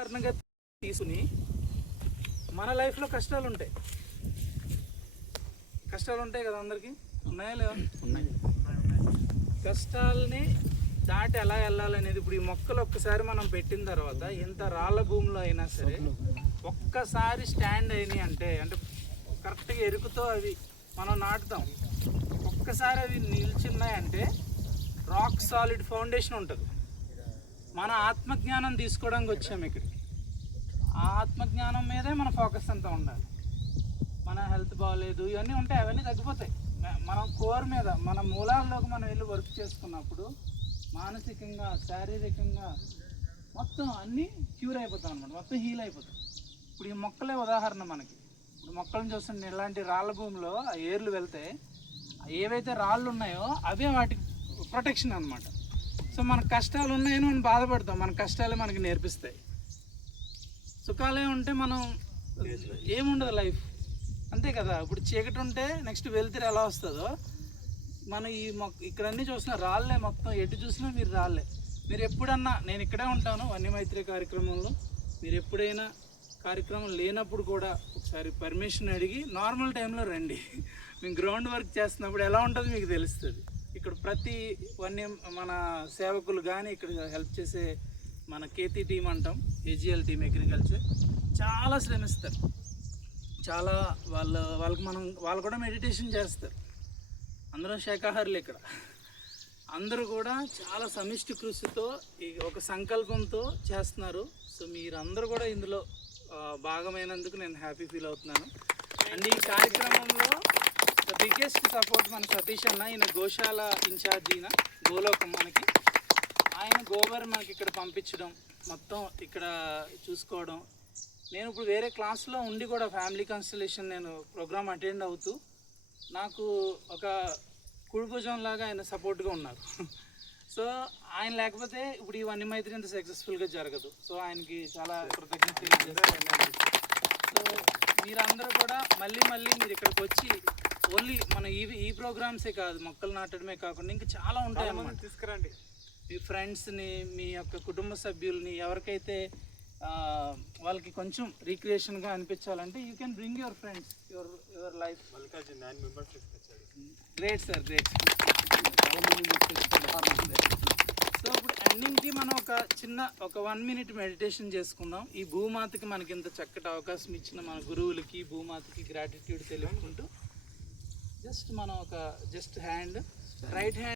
కారణంగా తీసుకుని మన లైఫ్లో కష్టాలు ఉంటాయి కదా అందరికీ. ఉన్నాయా లేదా? ఉన్నాయి. కష్టాలని దాటి ఎలా వెళ్ళాలనేది ఇప్పుడు ఈ మొక్కలు ఒక్కసారి మనం పెట్టిన తర్వాత ఎంత రాళ్ళ భూమిలో అయినా సరే ఒక్కసారి స్టాండ్ అయినాయి అంటే కరెక్ట్గా ఎరుకుతో అవి మనం నాటుతాం. ఒక్కసారి అవి నిల్చున్నాయంటే రాక్ సాలిడ్ ఫౌండేషన్ ఉంటుంది. మన ఆత్మజ్ఞానం తీసుకోవడానికి వచ్చాము ఇక్కడికి. ఆ ఆత్మజ్ఞానం మీదే మన ఫోకస్ అంతా ఉండాలి. మన హెల్త్ బాగాలేదు ఇవన్నీ ఉంటాయి, అవన్నీ తగ్గిపోతాయి. మనం కోర్ మీద మన మూలాల్లోకి మనం వెళ్ళి వర్క్ చేసుకున్నప్పుడు మానసికంగా శారీరకంగా మొత్తం అన్నీ క్యూర్ అయిపోతాం అనమాట, మొత్తం హీల్ అయిపోతాం. ఇప్పుడు ఈ మొక్కలే ఉదాహరణ మనకి. ఇప్పుడు మొక్కలను చూస్తుంటే ఇలాంటి రాళ్ళ భూమిలో ఆ ఏర్లు వెళ్తే ఏవైతే రాళ్ళు ఉన్నాయో అవే వాటికి ప్రొటెక్షన్ అనమాట. సో మన కష్టాలు ఉన్నాయని మనం బాధపడతాం, మన కష్టాలే మనకి నేర్పిస్తాయి. సుఖాలే ఉంటే మనం ఏముండదు లైఫ్, అంతే కదా. ఇప్పుడు చీకటి ఉంటే నెక్స్ట్ వెలుతురు ఎలా వస్తుందో మనం ఈ ఇక్కడన్నీ చూసిన రాళ్ళే, మొత్తం ఎటు చూసినా మీరు రాళ్ళే. మీరు ఎప్పుడన్నా, నేను ఇక్కడే ఉంటాను వన్యమైత్రి కార్యక్రమంలో, మీరు ఎప్పుడైనా కార్యక్రమం లేనప్పుడు కూడా ఒకసారి పర్మిషన్ అడిగి నార్మల్ టైంలో రండి. మేము గ్రౌండ్ వర్క్ చేస్తున్నప్పుడు ఎలా ఉంటుందో మీకు తెలుస్తుంది. ఇక్కడ ప్రతి మన సేవకులు కానీ ఇక్కడ హెల్ప్ చేసే మన కేతీ టీం అంటాం, ఏజీఎల్ టీం అగ్రికల్చర్, చాలా శ్రమిస్తారు. చాలా వాళ్ళు కూడా మెడిటేషన్ చేస్తారు. అందరూ శాకాహారులు ఇక్కడ. అందరూ కూడా చాలా సమిష్టి కృషితో ఒక సంకల్పంతో చేస్తున్నారు. సో మీరందరూ కూడా ఇందులో భాగమైనందుకు నేను హ్యాపీ ఫీల్ అవుతున్నాను. అండ్ ఈ కార్యక్రమంలో ద బిగ్గెస్ట్ సపోర్ట్ మన సతీష్ అన్న, ఈయన గోశాల ఇన్ఛార్జ్, ఈయన గోలోకం మనకి. ఆయన గోబర్ మనకి ఇక్కడ పంపించడం, మొత్తం ఇక్కడ చూసుకోవడం. నేను ఇప్పుడు వేరే క్లాస్లో ఉండి కూడా ఫ్యామిలీ కన్స్టలేషన్ నేను ప్రోగ్రామ్ అటెండ్ అవుతూ నాకు ఒక కుడిభుజం లాగా ఆయన సపోర్ట్గా ఉన్నారు. సో ఆయన లేకపోతే ఇప్పుడు ఈ వన్యమైత్రి ఇంత సక్సెస్ఫుల్గా జరగదు. సో ఆయనకి చాలా కృతజ్ఞతలు తెలియజేస్తాను. సో మీరందరూ కూడా మళ్ళీ మీరు ఇక్కడికి వచ్చి ఓన్లీ మన ఈ ప్రోగ్రామ్సే కాదు, మొక్కలు నాటడమే కాకుండా ఇంకా చాలా ఉంటాయి అన్నమాట. తీసుకురండి మీ ఫ్రెండ్స్ని, మీ యొక్క కుటుంబ సభ్యుల్ని, ఎవరికైతే వాళ్ళకి కొంచెం రీక్రియేషన్గా అనిపించాలంటే you can bring your friends, your life. Great sir, great. So ఇప్పుడు ఎండింగ్కి మనం ఒక 1 minute మెడిటేషన్ చేసుకుందాం. ఈ భూమాతకి మనకి ఇంత చక్కటి అవకాశం ఇచ్చిన మన గురువులకి, భూమాతకి గ్రాటిట్యూడ్ తెలుపుకుంటూ జస్ట్ మనం రైట్ హ్యాండ్